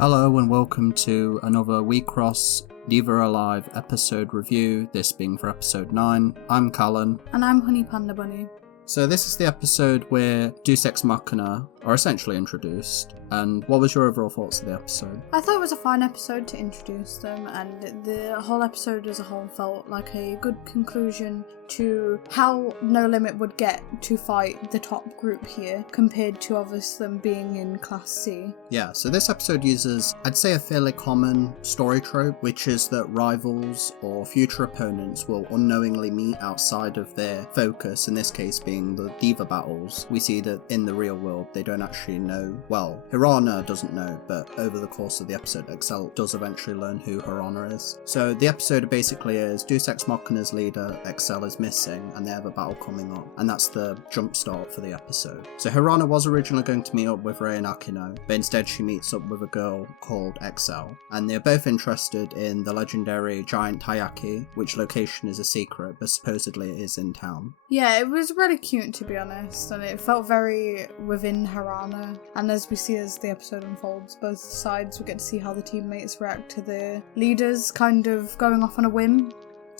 Hello and welcome to another Wixoss Diva Alive episode review, this being for episode 9. I'm Callan. And I'm Honey Panda Bunny. So this is the episode where Deus Ex Machina are essentially introduced. And what was your overall thoughts of the episode? I thought it was a fine episode to introduce them, and the whole episode as a whole felt like a good conclusion to how No Limit would get to fight the top group here, compared to obviously them being in Class C. Yeah, so this episode uses, I'd say, a fairly common story trope, which is that rivals or future opponents will unknowingly meet outside of their focus, in this case being the Diva battles. We see that in the real world they don't actually know, well, Hirana doesn't know, but over the course of the episode, Excel does eventually learn who Hirana is. So the episode basically is Deus Ex Machina's leader, Excel, is missing, and they have a battle coming up, and that's the jump start for the episode. So Hirana was originally going to meet up with Rei and Akino, but instead she meets up with a girl called Excel, and they're both interested in the legendary giant taiyaki, which location is a secret, but supposedly it is in town. Yeah, it was really cute, to be honest, and it felt very within Hirana. And as we see as the episode unfolds, both sides, we get to see how the teammates react to the leaders kind of going off on a whim.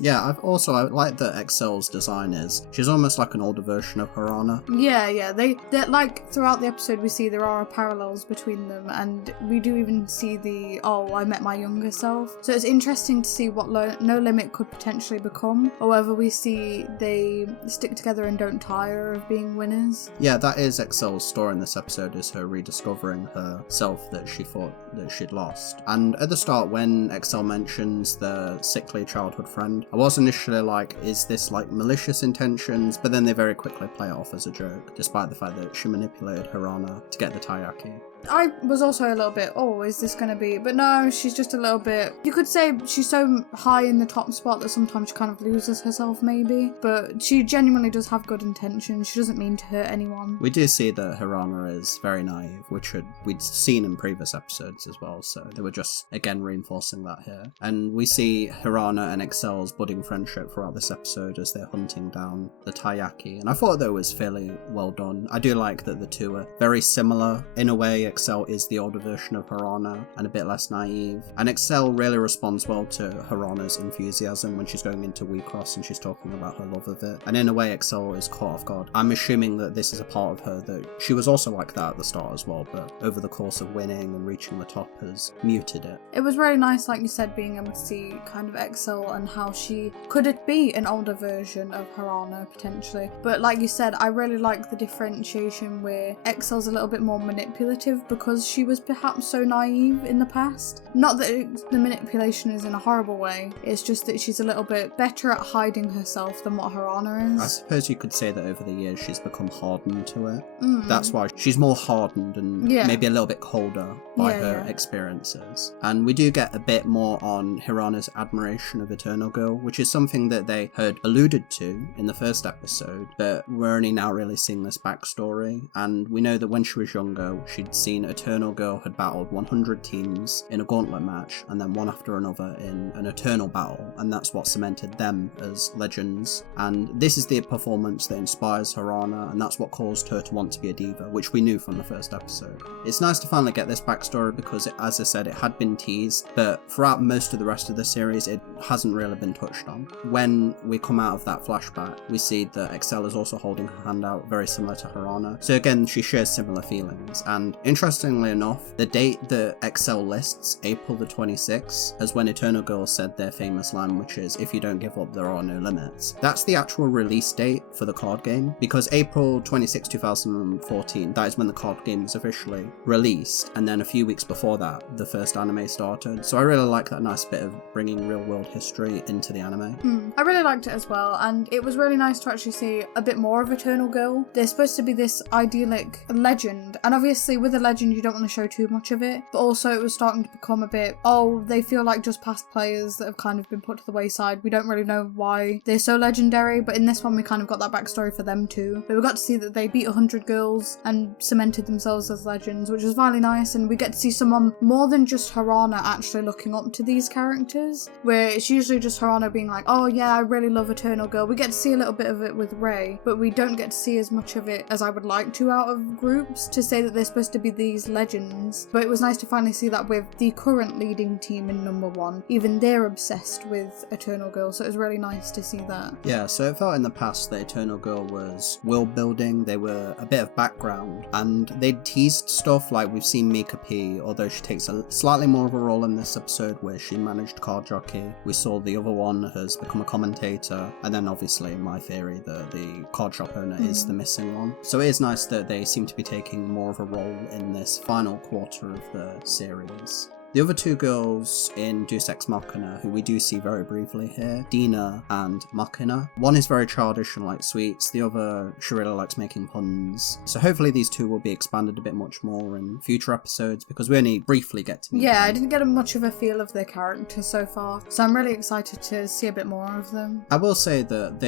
Yeah, I like that Excel's design is. She's almost like an older version of Hirana. Yeah, they're like, throughout the episode we see there are parallels between them, and we do even see the, oh, I met my younger self. So it's interesting to see what No Limit could potentially become, or whether we see they stick together and don't tire of being winners. Yeah, that is Excel's story in this episode, is her rediscovering herself that she thought that she'd lost. And at the start, when Excel mentions the sickly childhood friend, I was initially like, is this like malicious intentions? But then they very quickly play it off as a joke, despite the fact that she manipulated Hirana to get the taiyaki. I was also a little bit, oh, is this going to be? But no, she's just a little bit, you could say she's so high in the top spot that sometimes she kind of loses herself maybe. But she genuinely does have good intentions. She doesn't mean to hurt anyone. We do see that Hirana is very naive, which we'd seen in previous episodes as well. So they were just, again, reinforcing that here. And we see Hirana and Excel's budding friendship throughout this episode as they're hunting down the taiyaki. And I thought that was fairly well done. I do like that the two are very similar in a way. Excel is the older version of Hirana and a bit less naive, and Excel really responds well to Hirana's enthusiasm when she's going into Wixoss and she's talking about her love of it, and in a way Excel is caught off guard. I'm assuming that this is a part of her that she was also like that at the start as well, but over the course of winning and reaching the top has muted it. It was really nice, like you said, being able to see kind of Excel and how she could it be an older version of Hirana potentially, but like you said, I really like the differentiation where Excel's a little bit more manipulative because she was perhaps so naive in the past. Not that the manipulation is in a horrible way, it's just that she's a little bit better at hiding herself than what Hirana is. I suppose you could say that over the years she's become hardened to it. That's why she's more hardened and maybe a little bit colder by her experiences. And we do get a bit more on Hirana's admiration of Eternal Girl, which is something that they had alluded to in the first episode, but we're only now really seeing this backstory. And we know that when she was younger, she'd seen Eternal Girl had battled 100 teams in a gauntlet match, and then one after another in an Eternal battle, and that's what cemented them as legends. And this is the performance that inspires Hirana, and that's what caused her to want to be a diva, which we knew from the first episode. It's nice to finally get this backstory because, as I said, it had been teased, but throughout most of the rest of the series it hasn't really been touched on. When we come out of that flashback, we see that Excel is also holding her hand out, very similar to Hirana. So again, she shares similar feelings, and interestingly enough, the date that Excel lists, April the 26th, as when Eternal Girl said their famous line, which is, if you don't give up, there are no limits. That's the actual release date for the card game, because April 26, 2014, that is when the card game was officially released, and then a few weeks before that, the first anime started. So I really like that nice bit of bringing real world history into the anime. I really liked it as well, and it was really nice to actually see a bit more of Eternal Girl. There's supposed to be this idyllic legend, and obviously with a legend you don't want to show too much of it, but also it was starting to become a bit, oh, they feel like just past players that have kind of been put to the wayside. We don't really know why they're so legendary, but in this one we kind of got that backstory for them too. But we got to see that they beat 100 girls and cemented themselves as legends, which was really nice, and we get to see someone more than just Hirana actually looking up to these characters, where it's usually just Hirana being like, oh yeah, I really love Eternal Girl. We get to see a little bit of it with Rei, but we don't get to see as much of it as I would like to out of groups, to say that they're supposed to be these legends, but it was nice to finally see that with the current leading team in number 1, even they're obsessed with Eternal Girl, so it was really nice to see that. Yeah, so it felt in the past the Eternal Girl was world building, they were a bit of background, and they teased stuff like we've seen Mika P, although she takes a slightly more of a role in this episode where she managed Card Jockey. We saw the other one has become a commentator, and then obviously my theory that the card shop owner is the missing one. So it is nice that they seem to be taking more of a role in this final quarter of the series. The other two girls in Deus Ex Machina, who we do see very briefly here, Dina and Machina. One is very childish and likes sweets, the other, she really likes making puns. So hopefully these two will be expanded a bit much more in future episodes, because we only briefly get to meet them. I didn't get much of a feel of their characters so far, so I'm really excited to see a bit more of them. I will say that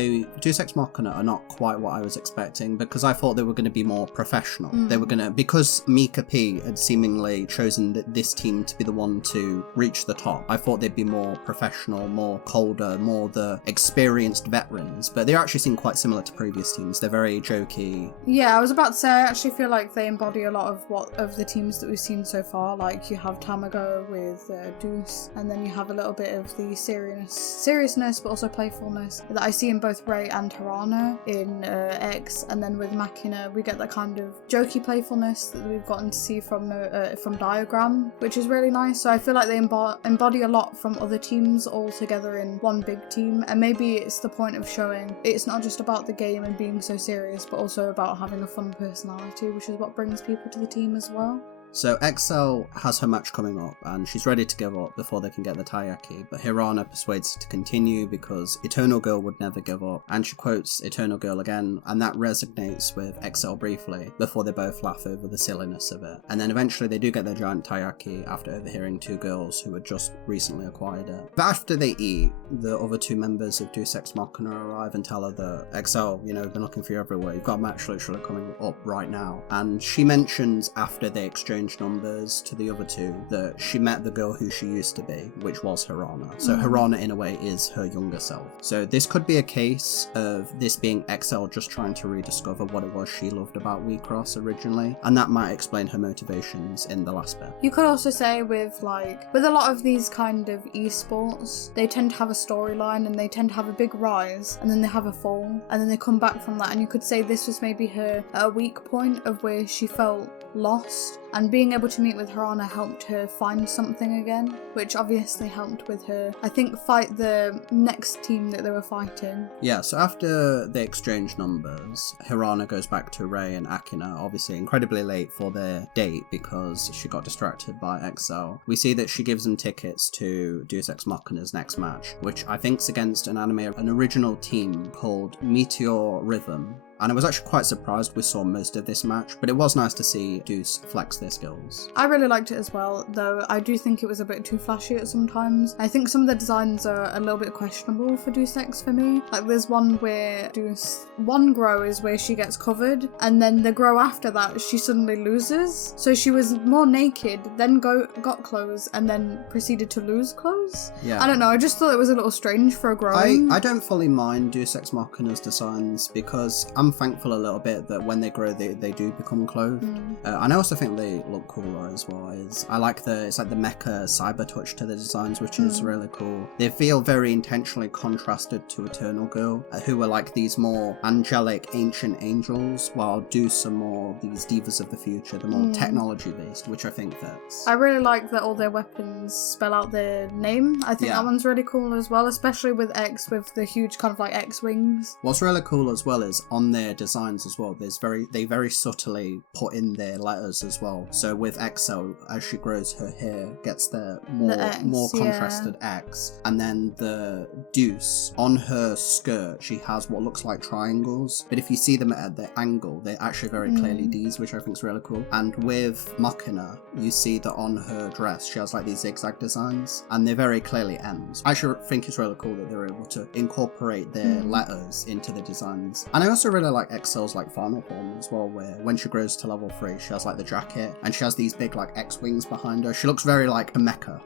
Deus Ex Machina are not quite what I was expecting, because I thought they were going to be more professional. They were going to, because Mika P had seemingly chosen this team to be the one to reach the top, I thought they'd be more professional, more colder, more the experienced veterans, but they actually seem quite similar to previous teams. They're very jokey. Yeah, I was about to say, I actually feel like they embody a lot of the teams that we've seen so far. Like you have Tamago with Deuce, and then you have a little bit of the seriousness but also playfulness that I see in both Ray and Hirana in X, and then with Machina we get that kind of jokey playfulness that we've gotten to see from Diagram, which is really nice. So I feel like they embody a lot from other teams all together in one big team, and maybe it's the point of showing it's not just about the game and being so serious, but also about having a fun personality, which is what brings people to the team as well. So Excel has her match coming up and she's ready to give up before they can get the taiyaki, but Hirana persuades her to continue because Eternal Girl would never give up, and she quotes Eternal Girl again, and that resonates with Excel briefly before they both laugh over the silliness of it. And then eventually they do get their giant taiyaki after overhearing two girls who had just recently acquired it. But after they eat, the other two members of Deus Ex Machina arrive and tell her that Excel, we've been looking for you everywhere, you've got a match literally coming up right now. And she mentions after they exchange numbers to the other two that she met the girl who she used to be, which was Hirana. So Hirana in a way is her younger self. So this could be a case of this being Excel just trying to rediscover what it was she loved about Wixoss originally, and that might explain her motivations in the last bit. You could also say with a lot of these kind of esports, they tend to have a storyline and they tend to have a big rise and then they have a fall and then they come back from that, and you could say this was maybe her weak point of where she felt lost, and being able to meet with Hirana helped her find something again, which obviously helped with her, I think, fight the next team that they were fighting. Yeah, so after they exchange numbers, Hirana goes back to Ray and Akina, obviously incredibly late for their date because she got distracted by Excel. We see that she gives them tickets to Deus Ex Machina's next match, which I think's against an original team called Meteor Rhythm. And I was actually quite surprised we saw most of this match, but it was nice to see Deuce flex their skills. I really liked it as well, though I do think it was a bit too flashy at some times. I think some of the designs are a little bit questionable for Deus Ex for me. Like there's one where one grow is where she gets covered, and then the grow after that she suddenly loses. So she was more naked, then got clothes, and then proceeded to lose clothes. Yeah. I don't know, I just thought it was a little strange for a grow. I don't fully mind Deus Ex Machina's designs because I'm thankful a little bit that when they grow they do become clothed. And I also think they look cooler as well. I like it's like the mecha cyber touch to the designs, which is really cool. They feel very intentionally contrasted to Eternal Girl, who are like these more angelic ancient angels, while Deuce are more these divas of the future, the more technology based, which I think fits. I really like that all their weapons spell out their name. I think that one's really cool as well, especially with X, with the huge kind of like X wings. What's really cool as well is on their designs as well, they very subtly put in their letters as well. So with Excel, as she grows, her hair gets the more contrasted X, and then the Deuce on her skirt, she has what looks like triangles, but if you see them at the angle, they're actually very clearly D's, which I think is really cool. And with Machina, you see that on her dress she has like these zigzag designs, and they're very clearly M's. I actually think it's really cool that they're able to incorporate their letters into the designs. And I also really really like Excel's like final form as well, where when she grows to level 3, she has like the jacket and she has these big like X-wings behind her. She looks very like a mecha,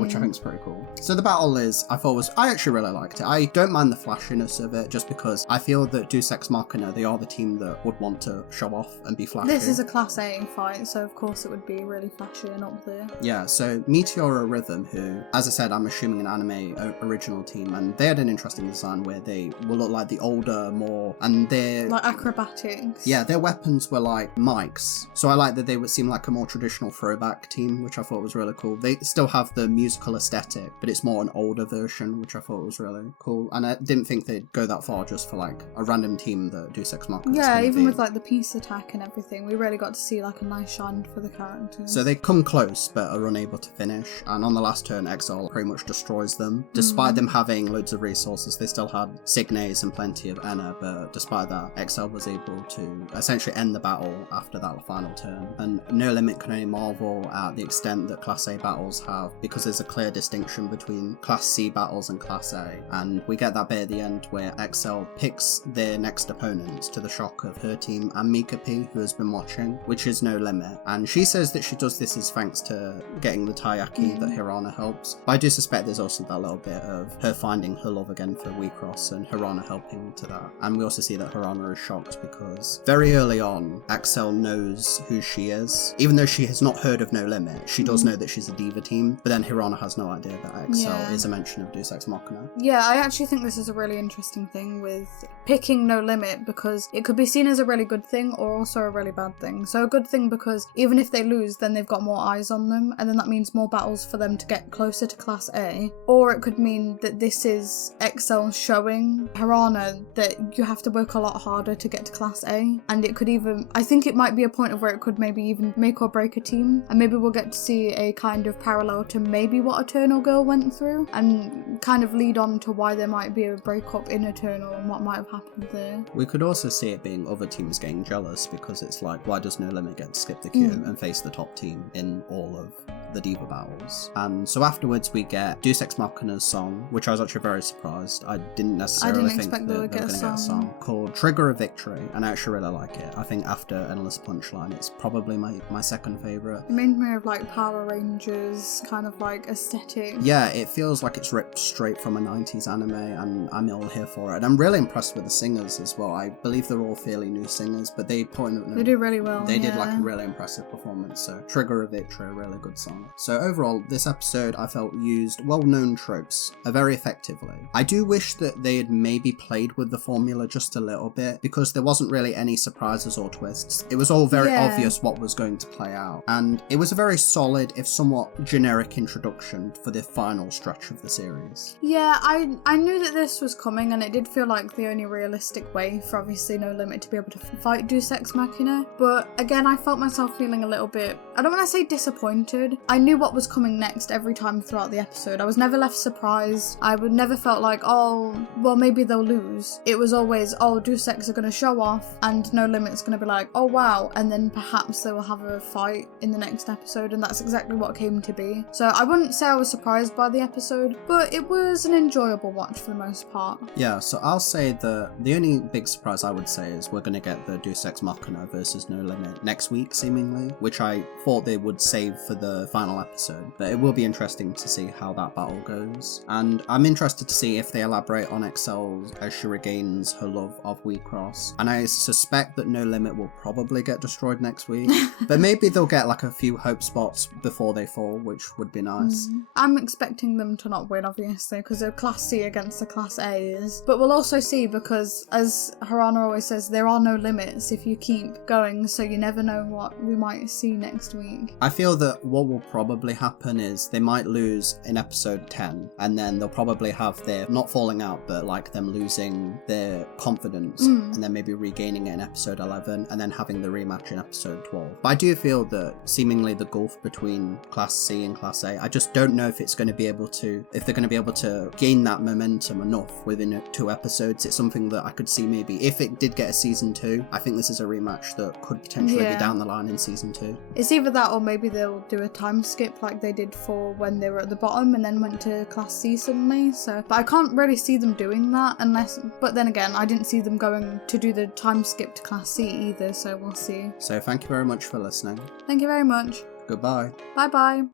which I think is pretty cool. So the battle I actually really liked it. I don't mind the flashiness of it, just because I feel that Deus Ex Machina, they are the team that would want to show off and be flashy. This is a Class A fight, so of course it would be really flashy and up there. Yeah, so Meteora Rhythm, who, as I said, I'm assuming an anime original team, and they had an interesting design where they will look like the older, more, and they're like acrobatics. Yeah, their weapons were like mics, so I like that they would seem like a more traditional throwback team, which I thought was really cool. They still have the musical aesthetic, but it's more an older version, which I thought was really cool, and I didn't think they'd go that far just for like a random team that Deus Ex Machina. Yeah, even with like the peace attack and everything, we really got to see like a nice shine for the characters. So they come close but are unable to finish, and on the last turn Exile pretty much destroys them. Despite them having loads of resources, they still had Signes and plenty of Enna, but despite that, Exile was able to essentially end the battle after that final turn. And No Limit can only marvel at the extent that Class A battles have, because there's a clear distinction between Class C battles and Class A, and we get that bit at the end where Exile picks their next opponents to the shock of her team and Mika P, who has been watching, which is No Limit, and she says that she does this is thanks to getting the Taiyaki that Hirana helps. But I do suspect there's also that little bit of her finding her love again for Wixoss and Hirana helping to that. And we also see that Hirana is shocked because very early on, Axel knows who she is. Even though she has not heard of No Limit, she does know that she's a Diva team, but then Hirana has no idea that Axel is a mention of Deus Ex Machina. Yeah, I actually think this is a really interesting thing with picking No Limit, because it could be seen as a really good thing or also a really bad thing. So a good thing because even if they lose, then they've got more eyes on them, and then that means more battles for them to get closer to Class A. Or it could mean that this is Excel showing Hirana that you have to work a lot harder to get to Class A, and it could even, I think it might be a point of where it could maybe even make or break a team, and maybe we'll get to see a kind of parallel to maybe what Eternal Girl went through, and kind of lead on to why there might be a breakup in Eternal and what might have happened there. We could also see it being other teams getting jealous, because it's like, why does No Limit get to skip the queue and face the top team in all of the Diva battles? And so afterwards we get Deus Ex Machina's song, which I was actually very surprised. I didn't necessarily think that they were going to get a song called Trigger of Victory, and I actually really like it. I think after Endless Punchline, it's probably my second favourite. It made me of like Power Rangers kind of like aesthetic. Yeah, it feels like it's ripped straight from a 90s anime, and I'm all here for it. And I'm really impressed with the singers as well. I believe they're all fairly new singers, but they do really well. They did like a really impressive performance. So Trigger of Victory, a really good song. So overall, this episode I felt used well-known tropes very effectively. I do wish that they had maybe played with the formula just a little bit, because there wasn't really any surprises or twists. It was all very obvious what was going to play out, and it was a very solid, if somewhat generic, introduction for the final stretch of the series. Yeah, I knew that this was coming, and it did feel like the only realistic way for obviously No Limit to be able to fight Deus Ex Machina, but again I felt myself feeling a little bit, I don't want to say disappointed. I knew what was coming next every time throughout the episode. I was never left surprised. I would never felt like, oh, well maybe they'll lose. It was always, oh, Deus Ex are going to show off, and No Limit's going to be like, oh wow, and then perhaps they will have a fight in the next episode, and that's exactly what came to be. So I wouldn't say I was surprised by the episode, but it was an enjoyable watch for the most part. Yeah, so I'll say that the only big surprise I would say is we're going to get the Deus Ex Machina versus No Limit next week, seemingly, which I thought they would save for the final episode, but it will be interesting to see how that battle goes. And I'm interested to see if they elaborate on Excel as she regains her love of Wixoss, and I suspect that No Limit will probably get destroyed next week, but maybe they'll get like a few hope spots before they fall, which would be nice. I'm expecting them to not win, obviously, because they're Class C against the Class A's, but we'll also see, because as Hirana always says, there are no limits if you keep going, so you never know what we might see next week. I feel that what will probably happen is they might lose in episode 10, and then they'll probably have their, not falling out, but like them losing their confidence, and then maybe regaining it in episode 11, and then having the rematch in episode 12. But I do feel that seemingly the gulf between Class C and Class A, I just don't know if it's going to be able to, if they're going to be able to gain that momentum enough within 2 episodes. It's something that I could see maybe, if it did get a season 2, I think this is a rematch that could potentially be down the line in season 2. It's either that or maybe they'll do a time time skip like they did for when they were at the bottom and then went to Class C suddenly. So, but I can't really see them doing that unless, but then again, I didn't see them going to do the time skip to Class C either, so we'll see. So thank you very much for listening. Thank you very much. Goodbye. Bye bye.